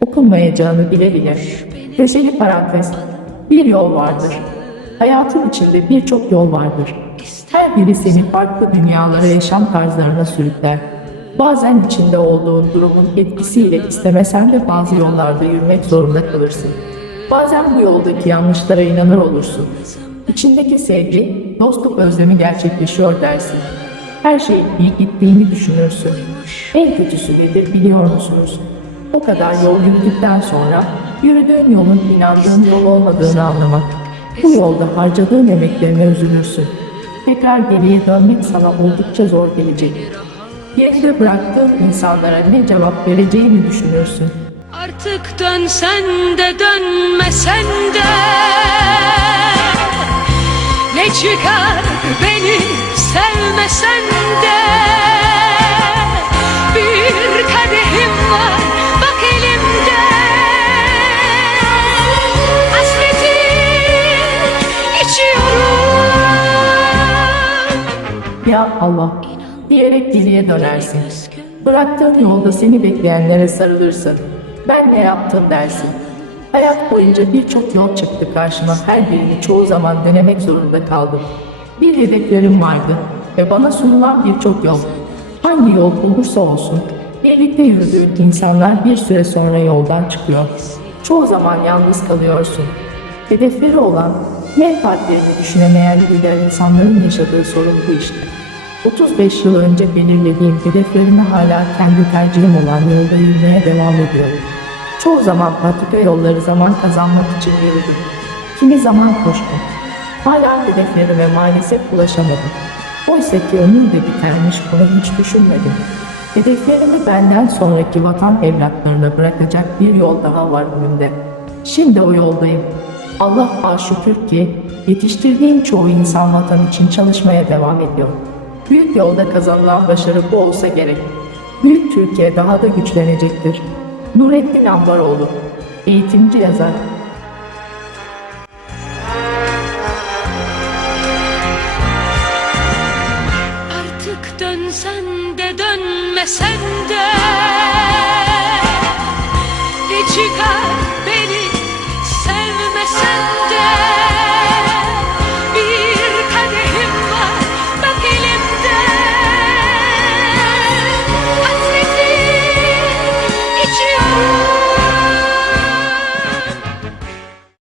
Okunmayacağını bile bile. Köşeli parantez. Bir yol vardır. Hayatın içinde birçok yol vardır. Her biri seni farklı dünyalara yaşam tarzlarına sürükler. Bazen içinde olduğun durumun etkisiyle istemesen de bazı yollarda yürümek zorunda kalırsın. Bazen bu yoldaki yanlışlara inanır olursun. İçindeki sevgi, dostluk özlemi gerçekleşiyor dersin. Her şeyin iyi gittiğini düşünürsün. En kötüsü nedir biliyor musunuz? O kadar yol yürüdükten sonra yürüdüğün yolun inandığın yol olmadığını anlamak. Bu yolda harcadığın emeklerine üzülürsün. Tekrar geriye dönmek sana oldukça zor gelecek. Geride bıraktığın insanlara ne cevap vereceğini düşünürsün. Artık dönsen de dönmesen de Ne çıkar beni sevmesen de Bir kadehim var bak elimde Hasreti içiyorum Ya Allah diyerek geriye dönersin. Bıraktığın yolda seni bekleyenlere sarılırsın. Ben ne yaptım dersin. Hayat boyunca birçok yol çıktı karşıma. Her birini çoğu zaman denemek zorunda kaldım. Bir hedeflerim vardı ve bana sunulan birçok yol. Hangi yol olursa olsun birlikte yürüdüğün insanlar bir süre sonra yoldan çıkıyor. Çoğu zaman yalnız kalıyorsun. Hedefleri olan, menfaatlerini düşünemeyen lider insanların yaşadığı sorun bu işte. 35 yıl önce belirlediğim hedeflerime hala kendi tercihim olan yolda yürümeye devam ediyorum. Çoğu zaman patika yolları zaman kazanmak için yürüdüm. Kimi zaman koştum. Hala hedeflerime maalesef ulaşamadım. Oysa ki ömür de bitermiş bunu hiç düşünmedim. Hedeflerimi benden sonraki vatan evlatlarına bırakacak bir yol daha var önümde. Şimdi o yoldayım. Allah şükür ki yetiştirdiğim çoğu insan vatan için çalışmaya devam ediyor. Büyük yolda kazanılan başarı bu olsa gerek. Büyük Türkiye daha da güçlenecektir. Nurettin Ambaroğlu, eğitimci yazar. Dönsen de dönmesen de Ne çıkar